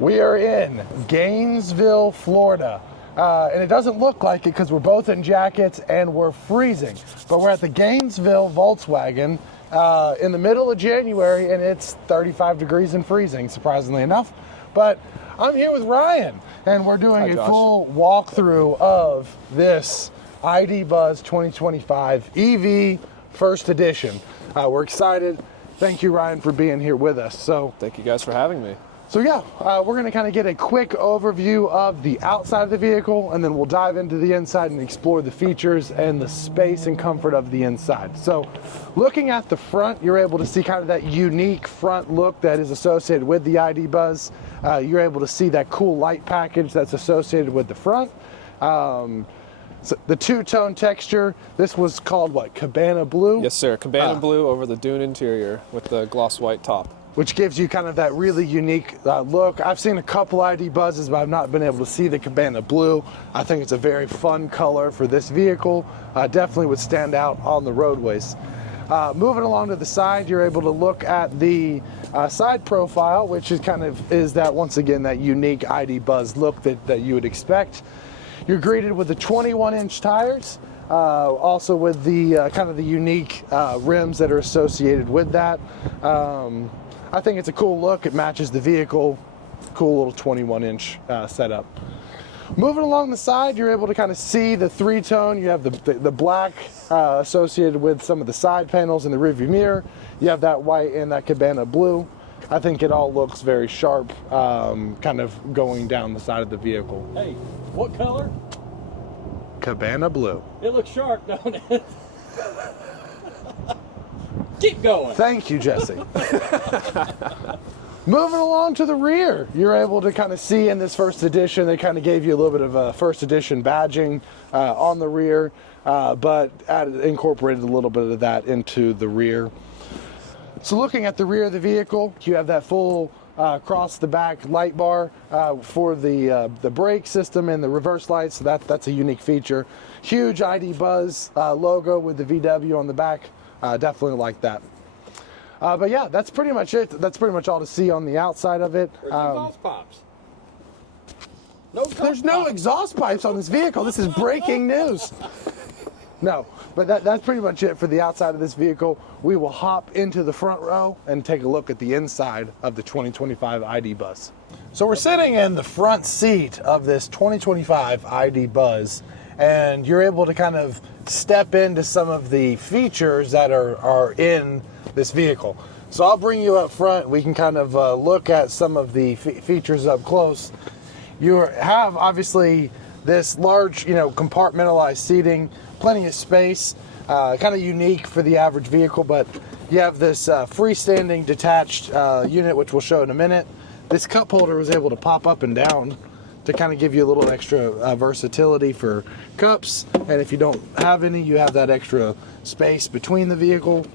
We are in Gainesville, Florida. And it doesn't look like it because we're both in jackets and we're freezing. But we're at the Gainesville Volkswagen in the middle of January, and it's 35 degrees and freezing, surprisingly enough. But I'm here with Ryan, and we're doing a full walkthrough of this ID Buzz 2025 EV First Edition. We're excited. Thank you, Ryan, for being here with us. Thank you guys for having me. So yeah, we're going to kind of get a quick overview of the outside of the vehicle, and then we'll dive into the inside and explore the features and the space and comfort of the inside. So looking at the front, you're able to see kind of that unique front look that is associated with the ID Buzz. You're able to see that cool light package that's associated with the front. So the two-tone texture, this was called what, Cabana Blue? Yes, sir. Cabana Blue over the dune interior with the gloss white top. Which gives you kind of that really unique look. I've seen a couple ID Buzzes, but I've not been able to see the Cabana Blue. I think it's a very fun color for this vehicle. Definitely would stand out on the roadways. Moving along to the side, you're able to look at the side profile, which is that, once again, that unique ID Buzz look that you would expect. You're greeted with the 21-inch tires, also with the kind of the unique rims that are associated with that. I think it's a cool look. It matches the vehicle. Cool little 21-inch setup. Moving along the side, you're able to kind of see the three-tone. You have the black associated with some of the side panels in the rearview mirror. You have that white and that Cabana Blue. I think it all looks very sharp, kind of going down the side of the vehicle. Hey, what color? Cabana Blue. It looks sharp, don't it? Keep going. Thank you, Jesse. Moving along to the rear, you're able to kind of see in this first edition, they kind of gave you a little bit of a first edition badging on the rear, but incorporated a little bit of that into the rear. So looking at the rear of the vehicle, you have that full across the back light bar for the brake system and the reverse lights. So that's a unique feature. Huge ID Buzz logo with the VW on the back. Definitely like that. But yeah, that's pretty much it. That's pretty much all to see on the outside of it. Where's the exhaust pipes? There's no exhaust pipes on this vehicle. This is breaking news. No, but that's pretty much it for the outside of this vehicle. We will hop into the front row and take a look at the inside of the 2025 ID Buzz. So we're sitting in the front seat of this 2025 ID Buzz, and you're able to kind of step into some of the features that are in this vehicle. So I'll bring you up front. We can kind of look at some of the features up close. You have obviously this large, compartmentalized seating, plenty of space, kind of unique for the average vehicle, but you have this freestanding detached unit, which we'll show in a minute. This cup holder was able to pop up and down to kind of give you a little extra versatility for cups, and if you don't have any, you have that extra space between the vehicle.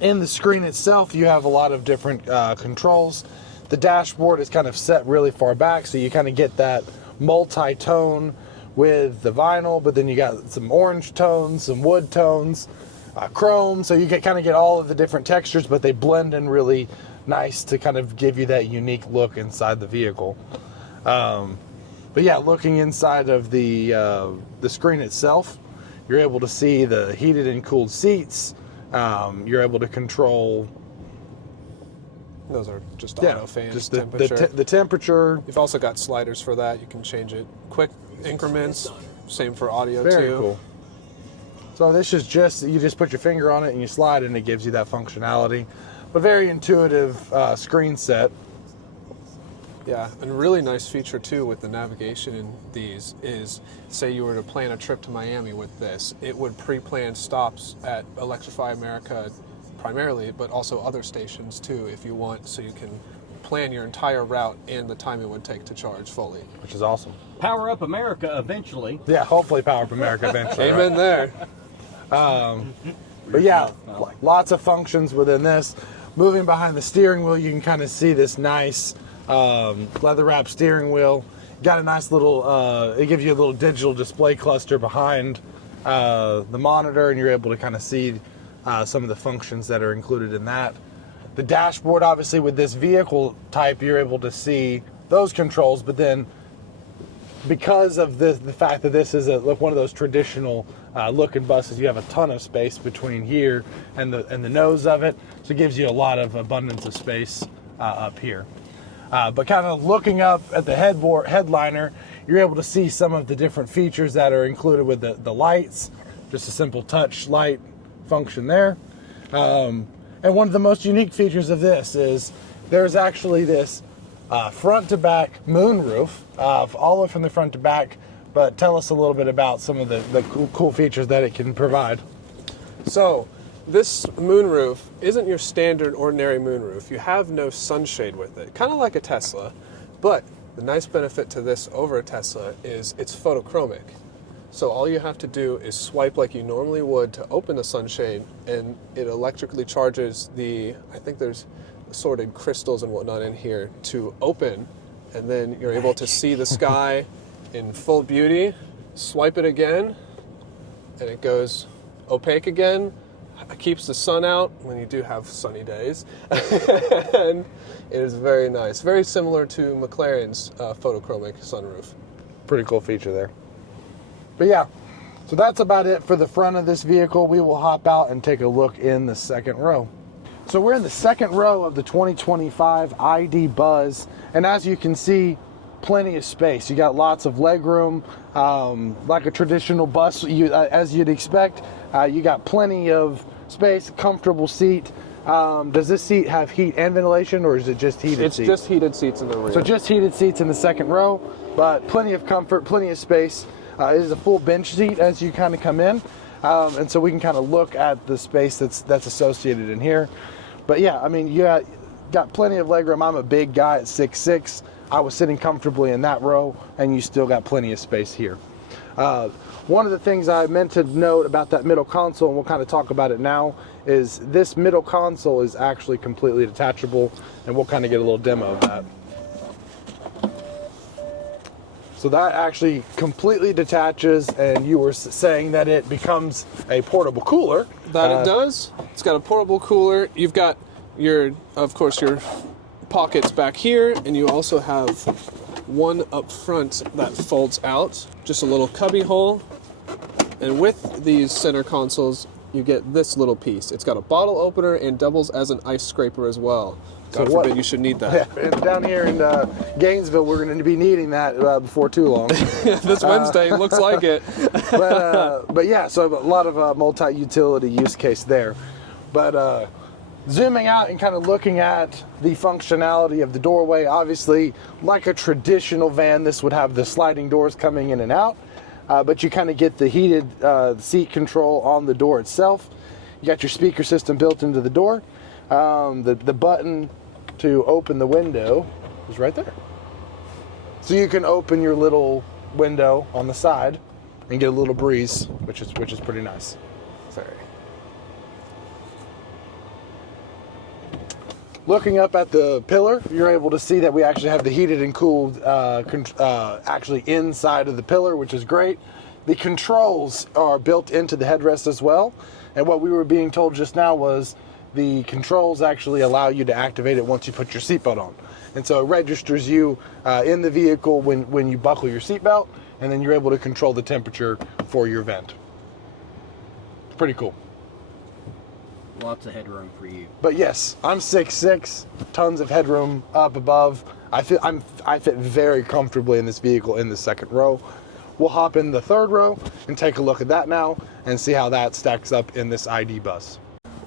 In the screen itself, you have a lot of different controls. The dashboard is kind of set really far back, so you kind of get that multi-tone with the vinyl, but then you got some orange tones, some wood tones, chrome, so you kind of get all of the different textures, but they blend in really nice to kind of give you that unique look inside the vehicle. But yeah, looking inside of the screen itself, you're able to see the heated and cooled seats. You're able to control. Those are just auto fans, just temperature. The temperature. You've also got sliders for that. You can change it quick increments. Same for audio Very too. Cool. So this is you just put your finger on it and you slide, and it gives you that functionality. But very intuitive screen set. Yeah, and a really nice feature too with the navigation in these is, say you were to plan a trip to Miami with this, it would pre-plan stops at Electrify America primarily, but also other stations too if you want, so you can plan your entire route and the time it would take to charge fully. Which is awesome. Power up America eventually. Yeah, hopefully Power Up America eventually. Amen there. But yeah, lots of functions within this. Moving behind the steering wheel, you can kind of see this nice leather wrap steering wheel. Got a nice little, it gives you a little digital display cluster behind the monitor, and you're able to kind of see some of the functions that are included in that. The dashboard, obviously, with this vehicle type, you're able to see those controls, but then because of the fact that this is one of those traditional looking buses, you have a ton of space between here and the nose of it, so it gives you a lot of abundance of space up here. But kind of looking up at the headliner, you're able to see some of the different features that are included with the lights. Just a simple touch light function there. And one of the most unique features of this is there's actually this front to back moonroof, all the way from the front to back. But tell us a little bit about some of the cool features that it can provide. So, this moonroof isn't your standard ordinary moonroof. You have no sunshade with it, kind of like a Tesla. But the nice benefit to this over a Tesla is it's photochromic. So all you have to do is swipe like you normally would to open the sunshade, and it electrically charges I think there's assorted crystals and whatnot in here to open, and then you're able to see the sky in full beauty. Swipe it again, and it goes opaque again. It keeps the sun out when you do have sunny days. And it is very nice. Very similar to McLaren's photochromic sunroof. Pretty cool feature there. But yeah, so that's about it for the front of this vehicle. We will hop out and take a look in the second row. So we're in the second row of the 2025 ID Buzz, and as you can see, plenty of space. You got lots of leg room, like a traditional bus, as you'd expect. You got plenty of space, comfortable seat. Does this seat have heat and ventilation, or is it just heated seats? It's just heated seats in the rear. So just heated seats in the second row, but plenty of comfort, plenty of space. It is a full bench seat as you kind of come in, and so we can kind of look at the space that's associated in here. But yeah, I mean, you got plenty of leg room. I'm a big guy at 6'6". I was sitting comfortably in that row, and you still got plenty of space here. One of the things I meant to note about that middle console, and we'll kind of talk about it now, is this middle console is actually completely detachable, and we'll kind of get a little demo of that. So that actually completely detaches, and you were saying that it becomes a portable cooler. That it does. It's got a portable cooler. You've got of course, your pockets back here, and you also have one up front that folds out, just a little cubby hole. And with these center consoles, you get this little piece. It's got a bottle opener and doubles as an ice scraper as well. God forbid you should need that. Yeah, down here in Gainesville, we're going to be needing that before too long. This Wednesday looks like it. But yeah, so a lot of multi-utility use case there. But zooming out and kind of looking at the functionality of the doorway, obviously, like a traditional van, this would have the sliding doors coming in and out. But you kind of get the heated seat control on the door itself. You got your speaker system built into the door. The button to open the window is right there. So you can open your little window on the side and get a little breeze, which is pretty nice. Very. Looking up at the pillar, you're able to see that we actually have the heated and cooled actually inside of the pillar, which is great. The controls are built into the headrest as well. And what we were being told just now was the controls actually allow you to activate it once you put your seatbelt on. And so it registers you in the vehicle when you buckle your seatbelt, and then you're able to control the temperature for your vent. Pretty cool. Lots of headroom for you. But yes, I'm 6'6", tons of headroom up above. I fit very comfortably in this vehicle in the second row. We'll hop in the third row and take a look at that now and see how that stacks up in this ID bus.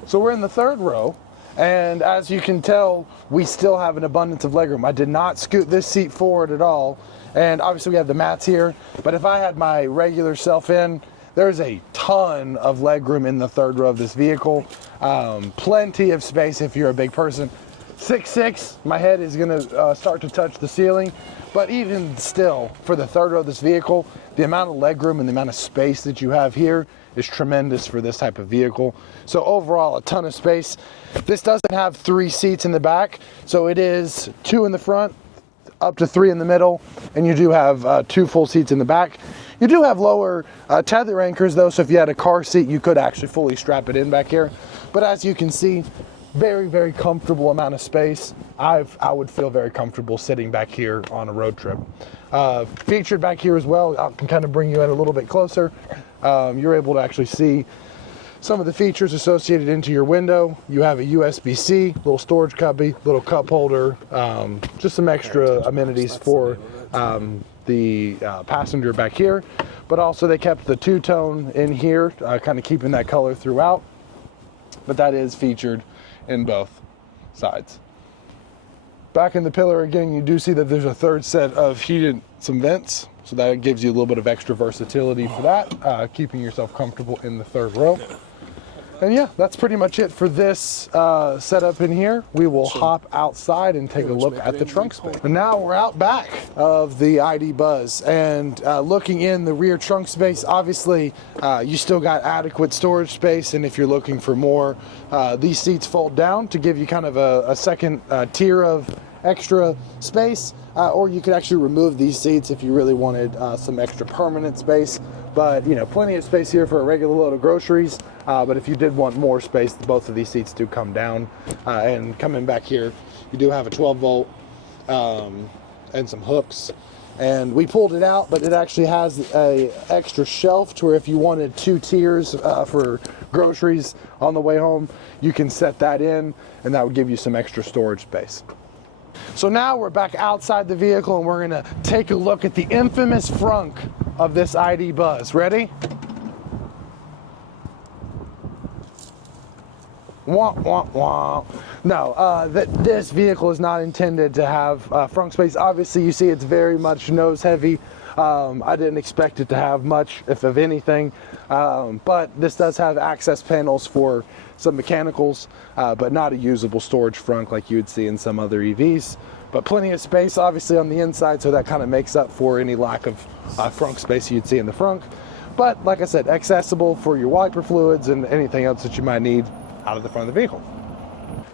So we're in the third row, and as you can tell, we still have an abundance of legroom. I did not scoot this seat forward at all, and obviously we have the mats here, but if I had my regular self in, there's a ton of legroom in the third row of this vehicle. Plenty of space if you're a big person. 6'6", my head is gonna start to touch the ceiling, but even still, for the third row of this vehicle, the amount of legroom and the amount of space that you have here is tremendous for this type of vehicle. So overall, a ton of space. This doesn't have 3 seats in the back, so it is 2 in the front, up to 3 in the middle, and you do have 2 full seats in the back. You do have lower tether anchors though, so if you had a car seat, you could actually fully strap it in back here. But as you can see, very, very comfortable amount of space. I would feel very comfortable sitting back here on a road trip. Featured back here as well, I can kind of bring you in a little bit closer. You're able to actually see some of the features associated into your window. You have a USB-C, little storage cubby, little cup holder, just some extra amenities for the passenger back here. But also they kept the two-tone in here, kind of keeping that color throughout. But that is featured in both sides. Back in the pillar again, you do see that there's a third set of heated some vents. So that gives you a little bit of extra versatility for that, keeping yourself comfortable in the third row. And yeah, that's pretty much it for this setup in here. We will hop outside and take a look at the trunk space. And now we're out back of the ID Buzz and looking in the rear trunk space. Obviously, you still got adequate storage space, and if you're looking for more, these seats fold down to give you kind of a second tier of extra space, or you could actually remove these seats if you really wanted some extra permanent space. But you know, plenty of space here for a regular load of groceries. But if you did want more space, both of these seats do come down. And coming back here, you do have a 12 volt and some hooks. And we pulled it out, but it actually has a extra shelf to where if you wanted 2 tiers for groceries on the way home, you can set that in, and that would give you some extra storage space. So now we're back outside the vehicle and we're gonna take a look at the infamous frunk of this ID Buzz. Ready? Wah, wah, wah. No, this vehicle is not intended to have frunk space. Obviously, you see it's very much nose heavy. I didn't expect it to have much, if of anything, but this does have access panels for some mechanicals, but not a usable storage frunk like you would see in some other EVs. But plenty of space, obviously, on the inside, so that kind of makes up for any lack of frunk space you'd see in the frunk. But like I said, accessible for your wiper fluids and anything else that you might need out of the front of the vehicle.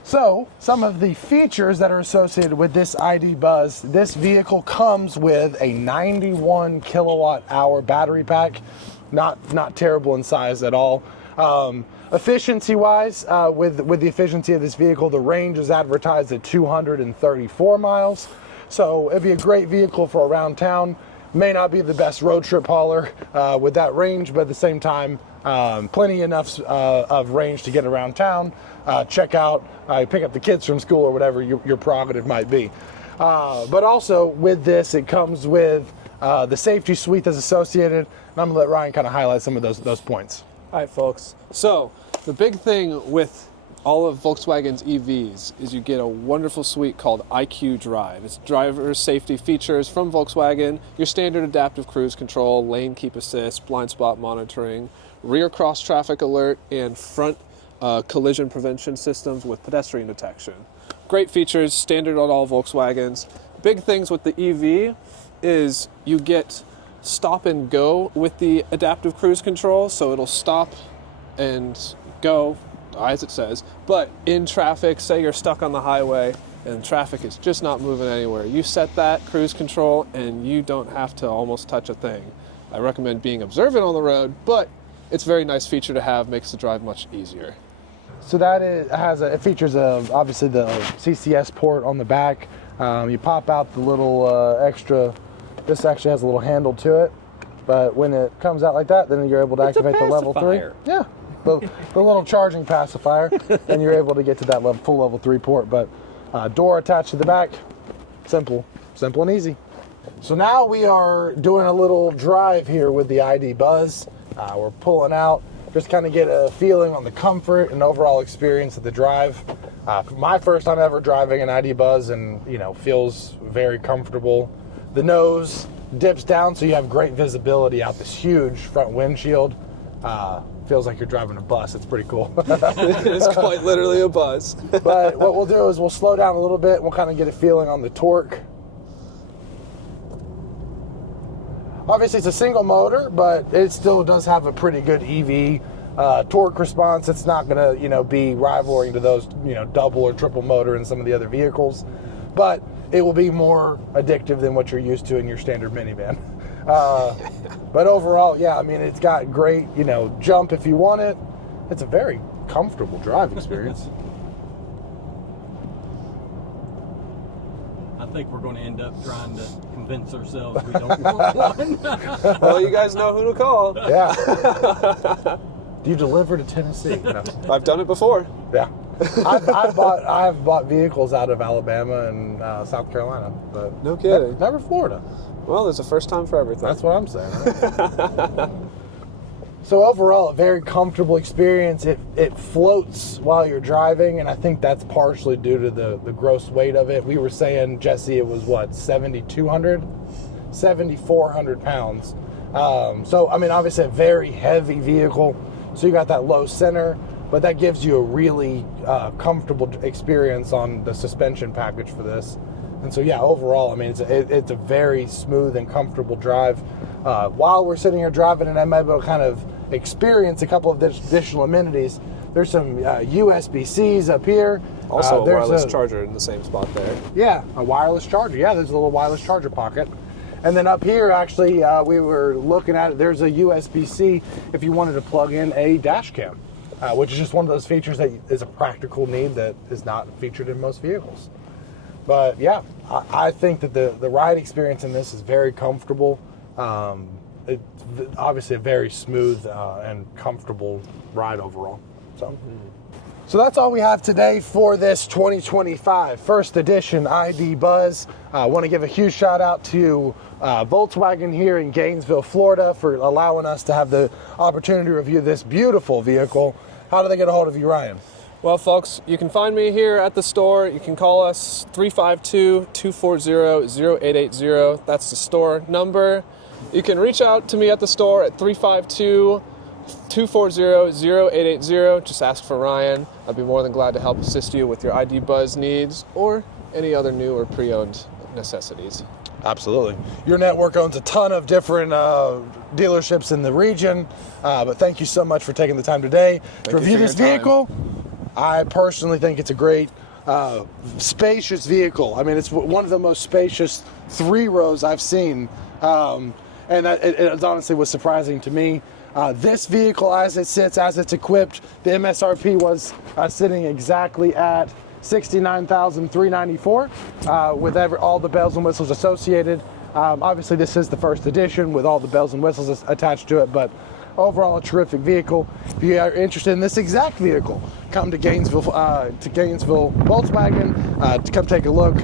So, some of the features that are associated with this ID Buzz, this vehicle comes with a 91 kilowatt hour battery pack. Not terrible in size at all. Efficiency wise, with the efficiency of this vehicle, the range is advertised at 234 miles. So it'd be a great vehicle for around town. May not be the best road trip hauler with that range, but at the same time, plenty enough of range to get around town, check out, pick up the kids from school or whatever your prerogative might be. But also with this, it comes with the safety suite that's associated, and I'm gonna let Ryan kind of highlight some of those points. All right, folks. So the big thing with all of Volkswagen's EVs is you get a wonderful suite called IQ Drive. It's driver safety features from Volkswagen, your standard adaptive cruise control, lane keep assist, blind spot monitoring, rear cross traffic alert, and front collision prevention systems with pedestrian detection. Great features, standard on all Volkswagens. Big things with the EV is you get stop and go with the adaptive cruise control, so it'll stop and go as it says, but in traffic, say you're stuck on the highway and traffic is just not moving anywhere, you set that cruise control and you don't have to almost touch a thing. I recommend being observant on the road, but it's a very nice feature to have, makes the drive much easier. So that it features obviously the CCS port on the back. You pop out the little extra. This actually has a little handle to it, but when it comes out like that, then you're able to activate the level 3. Yeah, the little charging pacifier, and you're able to get to that full level 3 port. But door attached to the back, simple and easy. So now we are doing a little drive here with the ID Buzz. We're pulling out, just kind of get a feeling on the comfort and overall experience of the drive. My first time ever driving an ID Buzz, and feels very comfortable. The nose dips down, so you have great visibility out this huge front windshield. Feels like you're driving a bus. It's pretty cool. It's quite literally a bus. But what we'll do is we'll slow down a little bit, and we'll kind of get a feeling on the torque. Obviously, it's a single motor, but it still does have a pretty good EV torque response. It's not going to, be rivaling to those, double or triple motor in some of the other vehicles, but it will be more addictive than what you're used to in your standard minivan. But overall, yeah, I mean, it's got great, jump if you want it. It's a very comfortable drive experience. think we're going to end up trying to convince ourselves we don't want one. Well, you guys know who to call. Yeah. Do you deliver to Tennessee? No. I've done it before. Yeah. I've bought vehicles out of Alabama and South Carolina, but No kidding. never Florida. Well, there's a first time for everything. That's what I'm saying. Right? So overall, a very comfortable experience. It floats while you're driving, and I think that's partially due to the gross weight of it. We were saying, Jesse, it was what, 7,400 pounds. So I mean, obviously a very heavy vehicle. So you got that low center, but that gives you a really comfortable experience on the suspension package for this. And so yeah, overall, I mean, it's a very smooth and comfortable drive. While we're sitting here driving, and I'm able to kind of experience a couple of additional amenities. There's some USB-Cs up here. Also a there's wireless charger in the same spot there. Yeah, a wireless charger. Yeah, there's a little wireless charger pocket. And then up here, actually, we were looking at it. There's a USB-C if you wanted to plug in a dash cam, which is just one of those features that is a practical need that is not featured in most vehicles. But yeah, I think that the ride experience in this is very comfortable. It's obviously a very smooth and comfortable ride overall. So that's all we have today for this 2025 first edition ID Buzz. I want to give a huge shout out to Volkswagen here in Gainesville, Florida, for allowing us to have the opportunity to review this beautiful vehicle. How do they get a hold of you, Ryan? Well, folks, you can find me here at the store. You can call us 352-240-0880. That's the store number. You can reach out to me at the store at 352-240-0880. Just ask for Ryan. I'd be more than glad to help assist you with your ID Buzz needs or any other new or pre-owned necessities. Absolutely. Your network owns a ton of different dealerships in the region, but thank you so much for taking the time today to review this vehicle. I personally think it's a great, spacious vehicle. I mean, it's one of the most spacious 3 rows I've seen, and it honestly was surprising to me. This vehicle, as it sits, as it's equipped, the MSRP was sitting exactly at $69,394 with all the bells and whistles associated. Obviously, this is the first edition with all the bells and whistles attached to it, but overall a terrific vehicle. If you are interested in this exact vehicle, come to Gainesville Volkswagen to come take a look,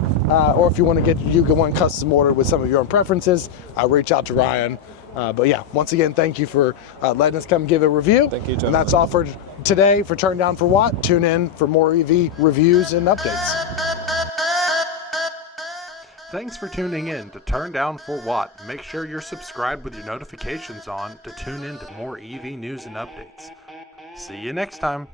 or if you want to get one custom ordered with some of your own preferences, reach out to Ryan. But yeah, once again, thank you for letting us come give a review. Thank you, gentlemen. And that's all for today for Turn Down for What. Tune in for more EV reviews and updates. Thanks for tuning in to Turn Down for What. Make sure you're subscribed with your notifications on to tune in to more EV news and updates. See you next time.